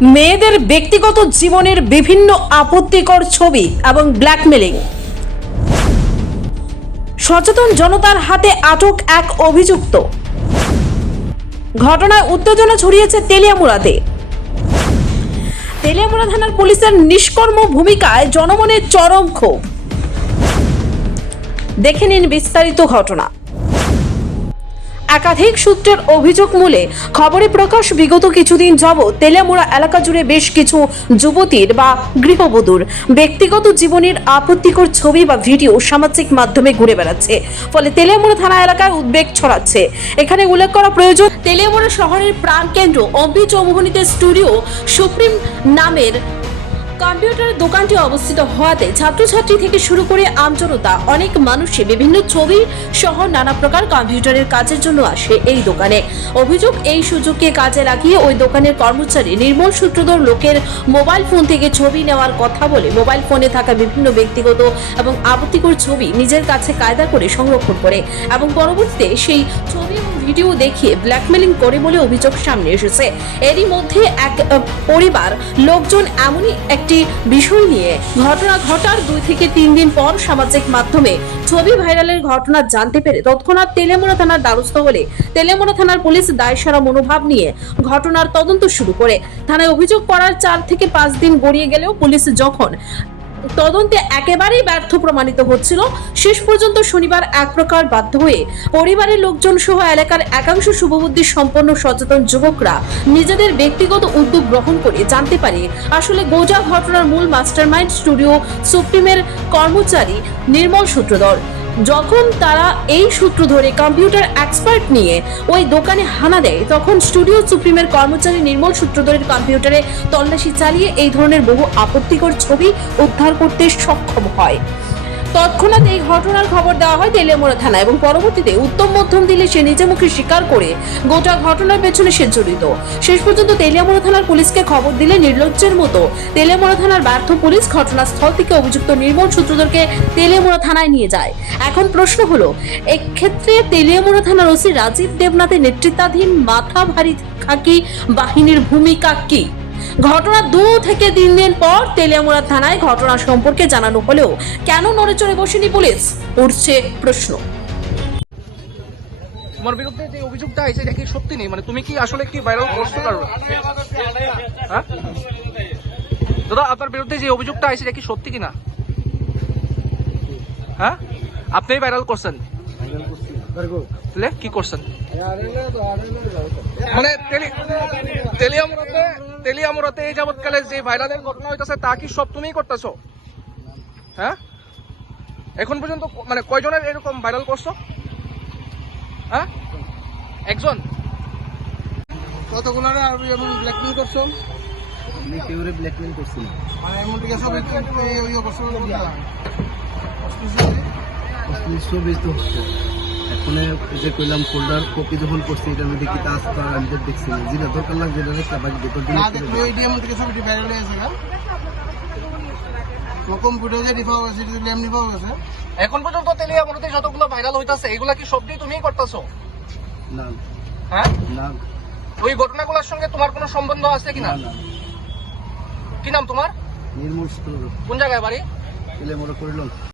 মেয়েদের ব্যক্তিগত জীবনের বিভিন্ন আপত্তিকর ছবি এবং ব্ল্যাকমেলিং সচেতন জনতার হাতে আটক এক অভিযুক্ত। ঘটনায় উত্তেজনা ছড়িয়েছে তেলিয়ামুড়াতে। তেলিয়ামুড়া থানার পুলিশের নিষ্কর্ম ভূমিকায় জনমনের চরম ক্ষোভ। দেখে নিন বিস্তারিত ঘটনা। একাধিক সূত্রের অভিযোগ মূলে খবরে প্রকাশ বিগত কিছুদিন যাবৎ তেলিয়ামুড়া এলাকা জুড়ে বেশ কিছু যুবতীর বা গৃহবধূর ব্যক্তিগত জীবনের আপত্তিকর ছবি বা ভিডিও সামাজিক মাধ্যমে ঘুরে বেড়াচ্ছে। ফলে তেলিয়ামুড়া থানা এলাকায় উদ্বেগ ছড়াচ্ছে। এখানে উল্লেখ করা প্রয়োজন তেলিয়ামুড়া শহরের প্রাণকেন্দ্র অম্বি চৌমুহনীতে স্টুডিও সুপ্রিম নামের কম্পিউটারের দোকানটি অবস্থিত হওয়াতে ছাত্রছাত্রী থেকে শুরু করে আমজনতা, অনেক মানুষে বিভিন্ন ছবি সহ নানা প্রকার কম্পিউটারের কাজের জন্য আসে এই দোকানে। অভিযোগ, এই সুযোগকে কাজে লাগিয়ে ওই দোকানের কর্মচারী নির্মল সূত্রধর লোকের মোবাইল ফোন থেকে ছবি নেওয়ার কথা বলে মোবাইল ফোনে থাকা বিভিন্ন ব্যক্তিগত এবং আপত্তিকর ছবি নিজের কাছে কায়দা করে সংরক্ষণ করে এবং পরবর্তীতে সেই ছবি এবং ভিডিও দেখিয়ে ব্ল্যাকমেলিং করে বলে অভিযোগ সামনে এসেছে। এরই মধ্যে এক পরিবার, লোকজন এমনই একটি বিষয় নিয়ে ঘটনা ঘটার দুই থেকে তিন দিন পর সামাজিক মাধ্যমে ছবি ভাইরালের ঘটনা জানতে পেরে তৎক্ষণাৎ তেলেমুড়া থানার দ্বারস্থ হলে তেলেমুড়া থানার পুলিশ দায়সারা মনোভাব নিয়ে ঘটনার তদন্ত শুরু করে। থানায় অভিযোগ করার চার থেকে পাঁচ দিন গড়িয়ে গেলেও পুলিশ যখন তদন্তে একেবারেই ব্যর্থ প্রমাণিত হচ্ছিল। শেষ পর্যন্ত শনিবার এক প্রকার বাধ্য হয়ে পরিবারের লোকজন সহ এলাকার একাংশ শুভবুদ্ধি সম্পন্ন সচেতন যুবকরা নিজেদের ব্যক্তিগত উদ্যোগ গ্রহণ করে জানতে পারে আসলে গোজা ঘটনার মূল মাস্টারমাইন্ড স্টুডিও সুপ্রিমের কর্মচারী নির্মল সূত্রধর। যখন তারা এই সূত্র ধরে কম্পিউটার এক্সপার্ট নিয়ে ওই দোকানে হানা দেয়, তখন স্টুডিও সুপ্রিমের কর্মচারী নির্মল সূত্রধরের কম্পিউটারে তল্লাশি চালিয়ে এই ধরনের বহু আপত্তিকর ছবি উদ্ধার করতে সক্ষম হয়। তৎক্ষণাৎ এই ঘটনার খবর দেওয়া হয় তেলিয়ামুড়া থানা এবং পরবর্তীতে উত্তম মধ্যম দিলে সে নিজে মুখে স্বীকার করে গোটা ঘটনার পেছনে সে জড়িত। শেষ পর্যন্ত তেলিয়ামুড়া থানার পুলিশকে খবর দিলে নির্লজ্জের মতো তেলিয়ামুড়া থানার ব্যর্থ পুলিশ ঘটনাস্থল থেকে অভিযুক্ত নির্মল সূত্রধরকে তেলিয়ামুড়া থানায় নিয়ে যায়। এখন প্রশ্ন হলো, এক্ষেত্রে তেলিয়ামুড়া থানার ওসি রাজীব দেবনাথের নেতৃত্বাধীন মাথা ভারী খাকি বাহিনীর ভূমিকা কি? ঘটনা দু থেকে তিন দিন পর তেলিয়ামুড়া থানায় ঘটনা সম্পর্কে জানানো হলেও কেন নড়ে চড়ে বসেনি পুলিশ? উঠছে প্রশ্ন। তোমার বিরুদ্ধে যে অভিযোগটা আছে এটা কি সত্যি নেই? মানে তুমি কি আসলে কি ভাইরাল করতে পারো হ্যাঁ? দাদা আপনার বিরুদ্ধে যে অভিযোগটা আছে এটা কি সত্যি কিনা? হ্যাঁ? আপনি ভাইরাল করছেন। তাহলে কি করছেন? মানে তেলি- তেলিয়ামুড়াতে তেলিয়ামুড়াতে এই যাবৎকালে যে ভাইরালের ঘটনা হইতাছে তা কি সব তুমিই করতেছো? হ্যাঁ? এখন পর্যন্ত মানে কয়জনের এরকম ভাইরাল করছ? হ্যাঁ? একজন? কতগুলো আরবি এমন ব্ল্যাকমেল করছ? আমি কেউরে ব্ল্যাকমেল করছি না। মানে এমন দিকে সব এই তো হচ্ছে এখন যে কইলাম ফোল্ডার কপি যখন করছি এটার মধ্যে কি কাজ তো আমি দেখছি না। যেটা দরকার লাগবে এটা দেখতে বাকি ভেতর না দিলে দেখলে ওই এমন দিকে ছবিটি ভাইরাল হয়েছে গা কম্পিউটার রিফাও আছে ল্যাম রিফাও আছে এখন পর্যন্ত যতগুলো ভাইরাল হইতাছে এগুলা কি তুমিই করতেছো? না। হ্যাঁ? না। ওই ঘটনাগুলোর সঙ্গে তোমার কোনো সম্বন্ধ আছে কিনা কি নাম তোমার? নির্মূল কোন জায়গায় বাড়ি? করিলাম।